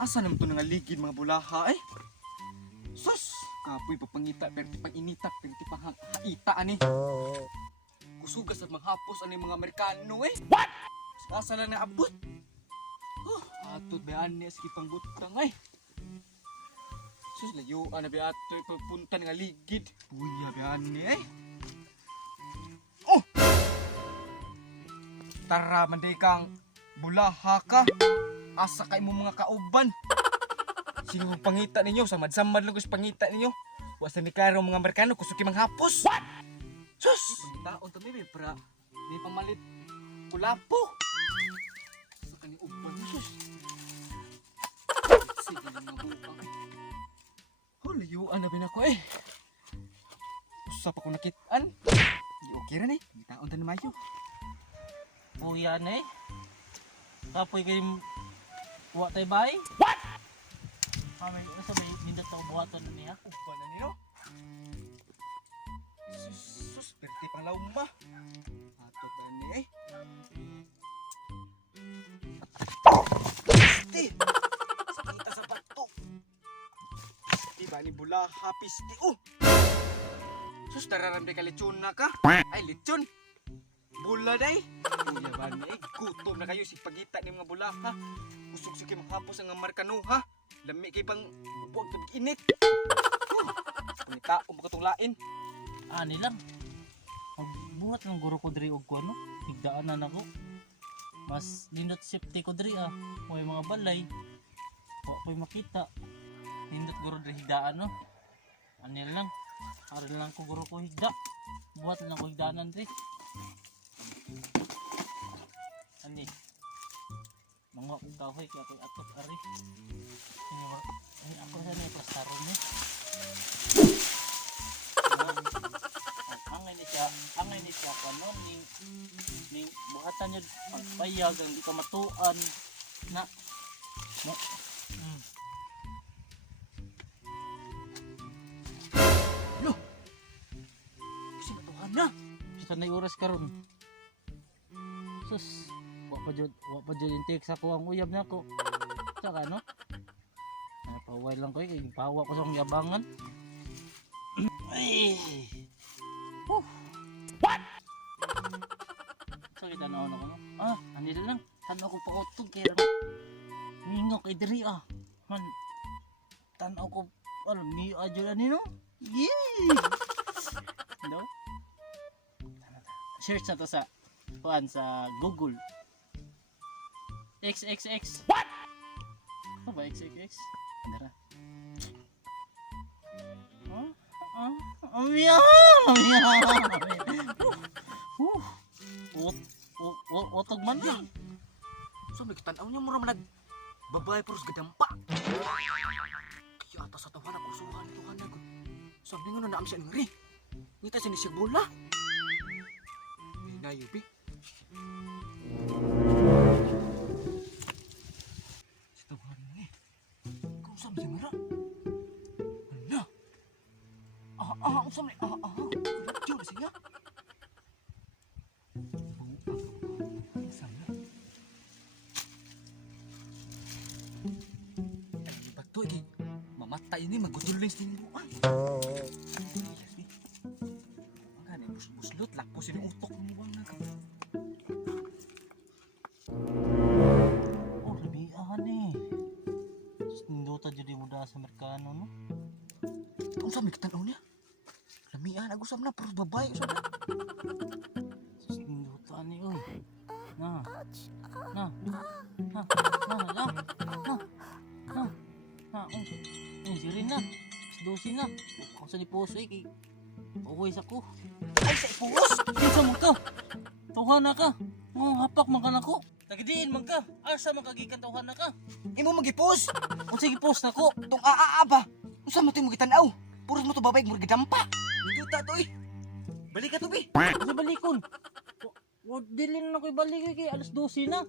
Asa naman ito nangaligid mga bulaha eh? Sus! Kapoy papangita, perti pang inita, perti pang haita ani. Kusugas at manghapos ani mga Amerikano eh. What? Asa lang naabot? Atod ba ani sige pangbutang ay. Sus layo ana ba ato papunta nga ligid. Buya ba ani eh. Oh! Tara manday kang bulaha ka. Asa kay mo mga kauban. Sino pangita ninyo? Samad-samad lang ko sa pangita ninyo. Wasa ni klaro mga Amerikano kusuki manghapos. What? Sus! Taon to may pra. May pamalit. Kulapo. Sa kani uban. Sus. Sige lang mga bukang eh. Layuan na bin ako eh. Usap ako nakitaan. Di okay rin eh. May taon na mayo. Puyan eh. Kapoy kayo buwa tayo bay? What? Kami, nasa may nindot na buhatan na niya. Uban na niyo. Sus, perti pang lauma. Atot ba ni eh. Pisti! Sakita sa bato. Diba ni bulaha pisti? Oh! Sus, tararambi ka lechon na ka? Ay, lechon! Bula day! Kuya ba ni eh, gutom na kayo si pagita ni mga bulaha. Kusog sige maghapos ang Amerikano ha. Lami kay bang huwag init. Kunita, umakatong lain. Ani lang. Magbuhat ng guro ko diri og kuno. Higdaanan ako. Mas nindot safety ko diri ah. May mga balay. Wa ko'y makita. Nindot guro diri higdaan no. Ani lang. Aral lang ko guro ko higda. Buhat lang ko higdaanan diri. Ani. Mga kong kahoy kaya ako'y atot ari. Ay ako sa may plastaron ni. Angay ni siya kanon ning buhatan niya pagpayag ang di ka matuan na mo. Lo. Kasi matuhan na. Sa nay oras karon. Sus, wa pa jud yung text ako ang uyab nako. Saka no? Napaway lang ko kay pawa ko sa akong yabangan. Ay. What? So kita na ako no. Anil lang. Tanaw ko pa utog kay mingo kay diri ah. Man. Tanaw ko mi adyo ani no. Yee. No? Search na to sa sa Google. XXX. What? Ano ba XXX? Andara. Meow! Otog man lang. So may kitanaw niya mura man babae pero gadampa. Kaya atas sa tawanan ko suhan ito ka na. Sabi nga na naam siya ngari. Ngita siya ni siya bola. Ngayon, Pi. Si tawanan mo eh. Kung saan siya ngara? Ano? Kung saan niya? Radyo na siya. Sana. Ay, ba't ito eh? Mamatay ni, magutulong sa tinuruan. Buslot, lakpo sila utok ng muwang na ka. Oh, labihan eh. Sinduta dyan mo da sa Amerikano, no? Kung saan may kitanaw niya? Lamian, agusam na, pero babae, usam na. Sinduta ni, oy. Na. Sirin na. Dosi na. Kung saan iposo eh, kay uwi sa ko. Ay, sa ipuos! Kinsa man ka? Tawhan na ka. Hapak man ka na ko. Nagidiin man ka. Asa man kagikan tawhan na ka. Imo magipos! O sige post na ko. Itong ba? Kung saan mo ito yung magitanaw? Puros mo ito babae, murgadampa! Hindi ta to eh! Balik ka to, Bi! Kasi balikon. Dilin na ko'y balik kay alas 12 na.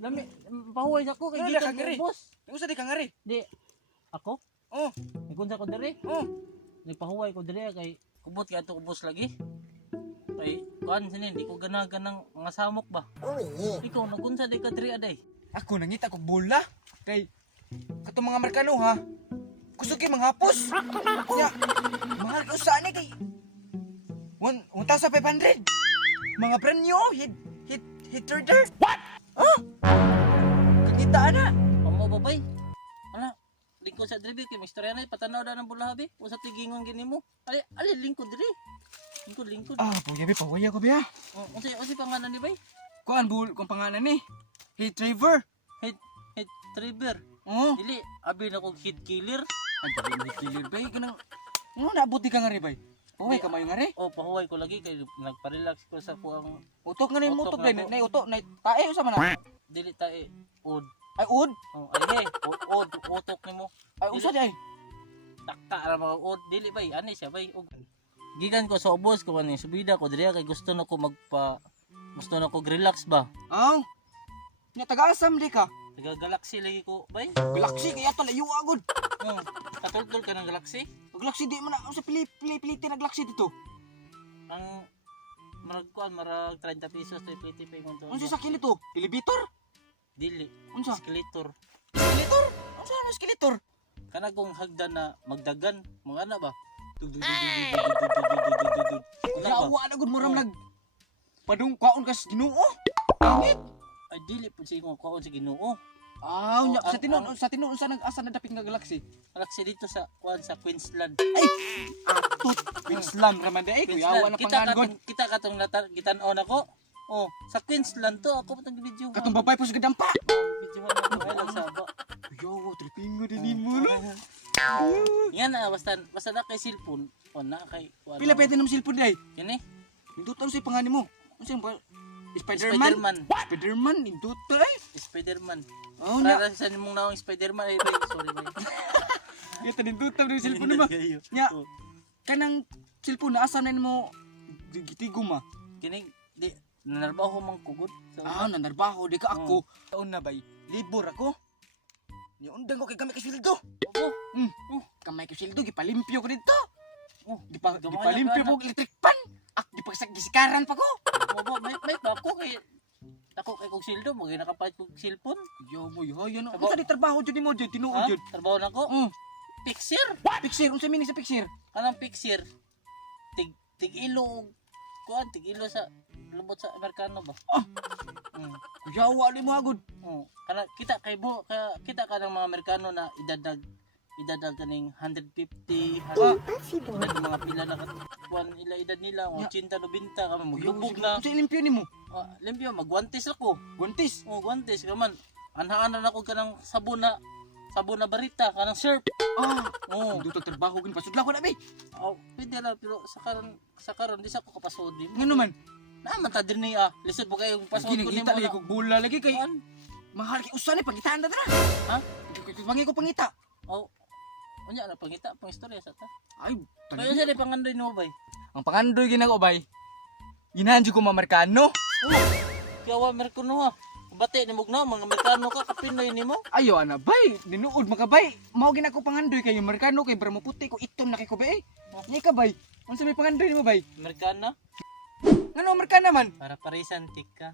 Lami, pahuway sa ko kay Wala, gikan kangari. ko boss. Gusto di kang ngari? Di, ako? Oh! Nagkunsa ko diri. Oh! Nagpahuway ko diri kay kubot kay ato ubos lagi. Kay kuan sinin di ko ganaganang mga samok ba. Ikaw nagkunsa di ka diri aday. Ako nangita ko bola. Kay katong mga Amerikano ha. Gusto kay manghapos. Nya, mahal ko sa ani kay 1,500. Mga brand new hit trader. What? Oh? Kagita na. Amo babay. Ana, lingkod sa dribi kay istorya na patanaw da ng bulahabi. Usa tigingon gini mo. Ali lingkod diri. Lingkod. Ah, puya bi pawaya ko biya. Oh, unsa pangalan ni bay? Kuan kung pangalan ni. Hit Traver. Head Trevor. Oh. Dili abi na kog hit killer. Ang dali ni killer bay kanang. Nabuti ka nga ri bay. Paway ka mayo nga ri. Oh, pahuway ko lagi kay nagpa-relax ko sa kuang Utok nga ni Utok utok na day, po. nay utok nay tae usa man na. dili tae od. Ay ud. Oh, ay od utok nimo. Ay usa di ay. Taka ra mga od dili bay ani siya bay og gikan ko sa ubos ko ani subida ko diri kay gusto na ko relax ba. Aw. Nya taga-asam di ka. Taga Galaxy lagi ko bay. Galaxy kaya to layo agod. Oh, katultol ka ng Galaxy. Galaxy di man sa pili na Galaxy dito. Ang marag 30 pesos to pliti pay mo to. Unsa sa kilito? Elevator? Dili. Unsa? Escalator. Skeletor? Unsa na skeletor? Kana kung hagdan na magdagan, mga ana ba? Yawa na gud mo ram nag padung kwaon kas Ginoo. Ingit. Ay dili pud sa imo kuon sa Ginoo. Aw, nya ang- sa tinuod unsa nag-asa na dapit nga Galaxy? Galaxy dito sa kuan sa Queensland. Ay, atot Queensland raman di ay kuyawa na pangangon. Kita katong gitan-on ako. Oh, sa Queensland to ako patang video. Katong babay pa sa gadampa. Video na ko ay lagsaba. Kuyawa tripingo din mo no. Yan na basta na kay cellphone. O na kay kuan. Pila pwede nam cellphone di ay? Yan eh. Indutan sa pangalan mo. Unsa ba? Spider-Man. Spider-Man indutan ay. Spider-Man. Oh, nya. Para sa nimong naong Spider-Man ay bay. Sorry bay. Ya tanindutan din cellphone mo. Nya. Oh. Kanang cellphone na asa na mo gitigom ah. Kini di nanarbaho man kugod. Ah, nanarbaho di ka ako. Taon na bay. Libur ako. Ni undang ko kay kamay kay sildo. Opo. Kamay kay sildo gipalimpyo ko dito. Oh, Gipalimpyo ko og electric pan. Gisikaran pa ko. Opo, may pa ako kay kog sildo mo nakapait kog cellphone. Yo boy, hayan. Unsa di trabaho jud nimo jud tinuod Ha? jud. Trabaho na ko. Picture. Picture unsa meaning sa picture? Kanang picture. Tig ilo kuan tig ilo sa lubot sa Amerikano ba? Kuyawa ni mo agud. Kana kita kay kita ka ng mga Amerikano na idadag kaning 150 100 mga pila na kuan ila edad nila 80 90 kami maglubog na. Unsa limpyo nimo? Limpyo magwantes ako. Guantis. Guwantes ka man. Anhaan na ako kanang sabon na barita kanang syrup. Dito trabaho gin pasudla ko na bay. Pwede lang pero sa karon di sa ko kapasod din. Ngano man? Naman ta din ni lisod po kayong pasod ko Kinita lagi kog bula lagi kay Kuan? mahal kay usa ni pangitaan na dara. Ha? Pangi ko pangita. Unya na pangita pang istorya sa ta. Ay, Kayo sa di pangandoy no bay. ang pangandoy ginako bay. Ginahan jud ko mga Amerikano. Kawa Amerikano ha. Bati ni mugna mga Amerikano ka kapinoy nimo. Ayo ana bay, dinuod makabay. Mao ginako pangandoy kay Amerikano kay bramo puti ko itom na kay ko bay. Ni ka bay. Unsa may pangandoy nimo bay? Amerikana Ngano Amerikano man? para parisan tika.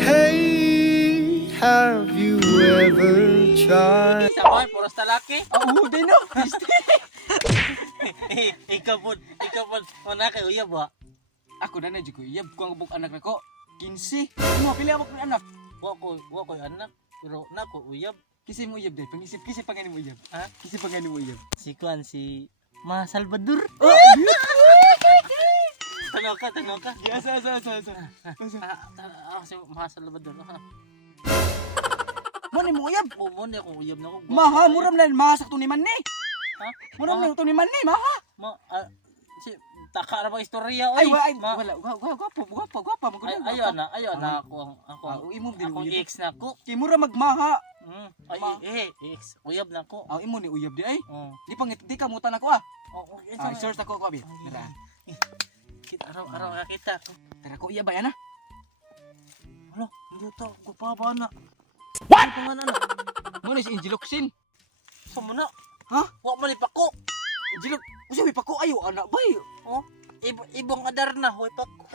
Hey, have you ever tried? Sa boy puros talaki. Oo, day no. Ikaw pod. O na kay uyab ba? Ako na jud ko iyab ko ang buk anak nako. 15. Mo pila mo kong anak. Wa ko anak pero nako uyab. Kisi mo iyab day. Pangisip kisi pangani mo iyab. Ha? Kisi pangani mo iyab. Si Kuan si Ma Salvador. Tanaw ka. Asa. Si Ma Salvador. Mo ni mo iyab. Mo ni akong uyab na ko. Maha muram na masak to ni man ni. Ha? Muram na to ni man ni maha. Si taka ra bang istorya Ay oy. wala gwapo magud. Ayo na ako Imo din akong uyab. ex na ko. Kay mura magmaha. Ex uyab na ko. Imo ni uyab di ay. Oh. Di ka mutan ako ah. Ito na. Search ako abi. Tara. Kita araw nakita ko. Tara ko iyab ay ana. Hala, hindi to ko pa ba na. What? Pangalan na. Mo ni si Angeloxin. Sa mo na. Ha? Wa man pa ko. Angelok. Usa pa ko ayo ana bay. Oh, ibong adar na hoy pa ko.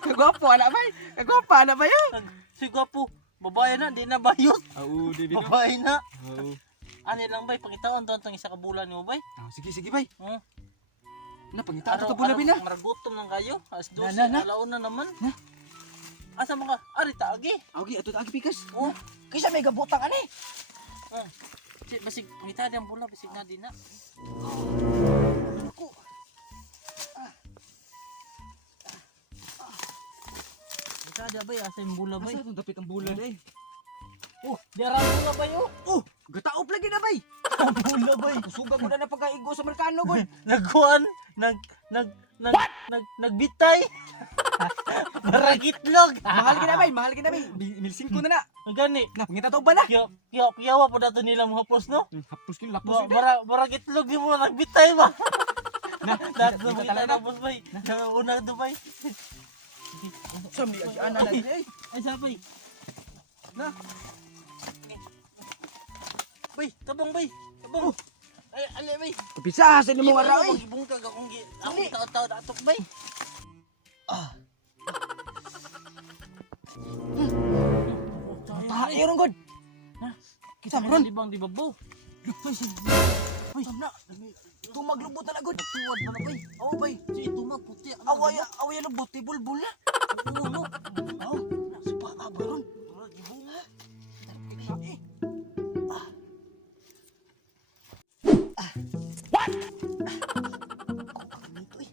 Kagwapo ana bay. Kagwapo ana bay. Si gwapo. babae na, di na bayot. Oo, di bino. Babae na. Oo. Ani lang bay, pangitaon to itong isa ka bulan mo bay. Sige, sige, bay. Hmm. Na, pangita ka bula, bina. Maragutom lang kayo. Alas 12, Na. alauna naman. Na. Asa mga, ari taagi. Okay, ato agi pikas. Oh, Kaysa may gabutang ani. basig, pangita ang bula, basig na din na. Ako. Pangita di bay, asa yung bula bay. Asa itong dapit ang bulan eh? Oh, di arang bula bay oh. Oh, gataop lagi na bay. Bula bay. Kusuga ko na pagkaigo sa Amerikano gud. Nagkuhan, nagbitay. Baragitlog. Mahal gina bay, mahal gina bay. Milsin ko na na. Gani. Na, pangita to ba na? Kiyawa po dato nila mga hapos no? Hapos ko lapos. Baragitlog di mo nagbitay ba? Na, Dato kita kita talaga. na boss bay. Una do bay. Sambi agi ana na dire. Ay sapay. Na. Bay, tabong bay. Tabong. Ay, ali bay. Kapisa sa nimo nga ra eh. Bungkag akong akong taw-taw datok bay. Tahi ron gud. Kita Ron. libang di babo. Uy, na. Tumaglubot na gud. Tuwad ba na bay? Oh bay. Si tumag puti. Away lubot bulbul na. Uno. Oh, supa abaron. Gibunga. Eh. Dito eh.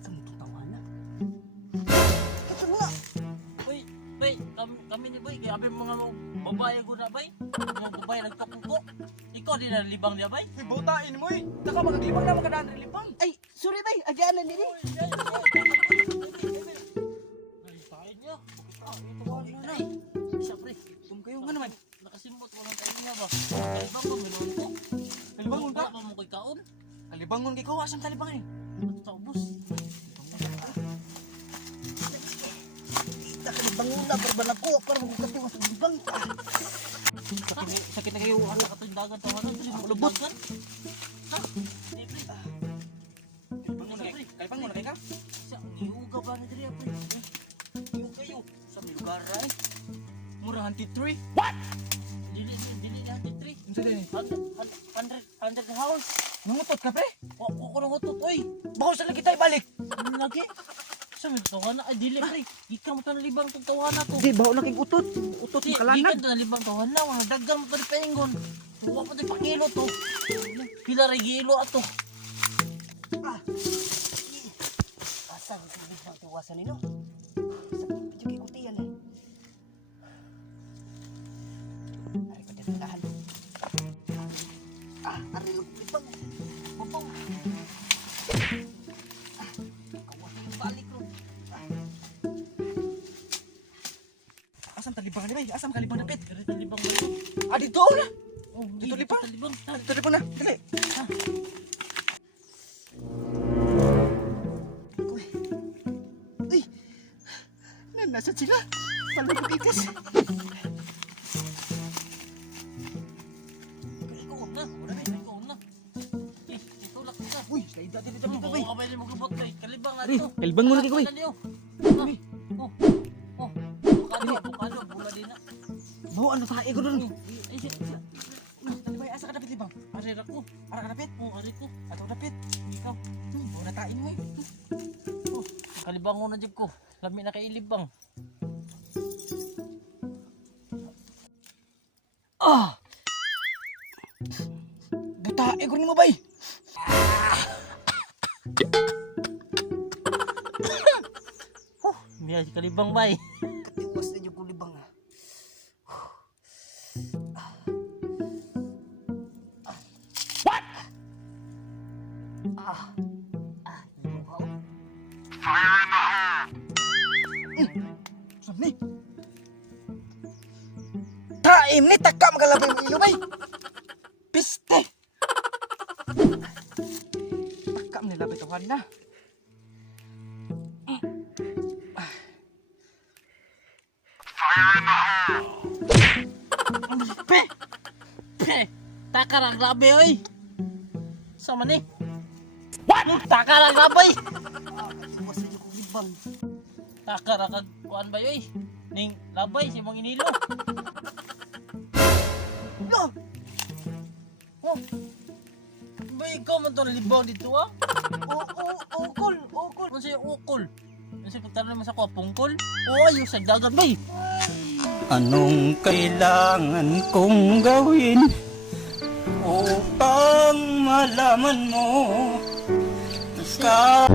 Saan mo tawa na? Ito na. Bay, kami ni bay, kaya mga babae ko na bay. Mga babae nagkapuko. Ikaw din na libang niya bay. Butain mo eh. Taka magaglibang na makadaan rin libang. Ay, sorry bay, agyaan nini. Nalipain niya. Ito na. Isa pre. Tum kayo nga naman. Nakasimot walang tayo niya ba? Kalibang ba meron ko? Kalibangon ka? Wala pa mo kay kaon. Kalibangon kay ko asam talibangan eh. Ito sa ubos. Kita ka ng bangula, barbalag ko, parang magkatiwas ng bang. Sakit na kayo. Wala ka itong dagan. Tawanan. Lubot kan? Ha? Hindi pre. Kalibangon na kay. Kalibangon na kay ka? Siya, niuga ba ni Dria pre? Niuga kayo. Sa may lugar ra eh. Murahan titri. Dili natin tre. Unsa din eh? 100 house. Nangutot ka pre? Ko nang utot oy. Bako sa kita ibalik. Lagi. Sa may tawana ay dili pre. Ikaw mo tan libang tong tawana to. Di, baho na kay utot. Utot Di makalanag. kan libang tawana wa daggan mo to paingon. Wa pa pa kilo to. Pila ra kilo ato. Asang sabit ng tiwasan nino. Sa pidyo kay kutiyan eh. Ari pa din lahan. Ari lang libang. Bubong. Kawas balik ro. Asam talibangan ni bay? Asam kalibangan na pit? Kaya ta libang ba? Ah, dito na. Oh, Dito libang? libang. Dito libang na. Dali. Uy. Nasa sila. Palubog ikas. Ikaw na, wala na ikaw na. Itulak ka. Uy, sa ida dito dito bay. Baka pwede mo glubot kay kalibang Ari, ato. kalibangon na kay bay. Bukado, bula din na. Bawo ano tahi ko dun. Ay, siya. Dali bay, asa ka dapit libang? Ari ra ko. Ara ka dapit? Ari ko. Ato dapit. Ikaw. Bawo na tain mo eh. Kalibang mo na jud ko. Lami na kay ilibang. Butae ko nimo bay. Miya si kalibang bay. Katiwas na yung kulibang ah. Saan ni? Taim ni taka magalabay mo iyo bay. Piste. Taka man labay tawhan na. Pe. Pe. Takar ang labi oy. Sama ni. What? Takar ang labi. Katiwas na yung kulibang. Takar ang kuan ba oy. ning labay si Mang Inilo. Lo! Oh. Ba ikaw man to nalibaw dito ah? Ukol! Ukol! Ano sa'yo ukol? Ano sa'yo pagtara naman sa ko, pungkol? Oo, ayun sa dagat bay! Anong kailangan kong gawin upang malaman mo ka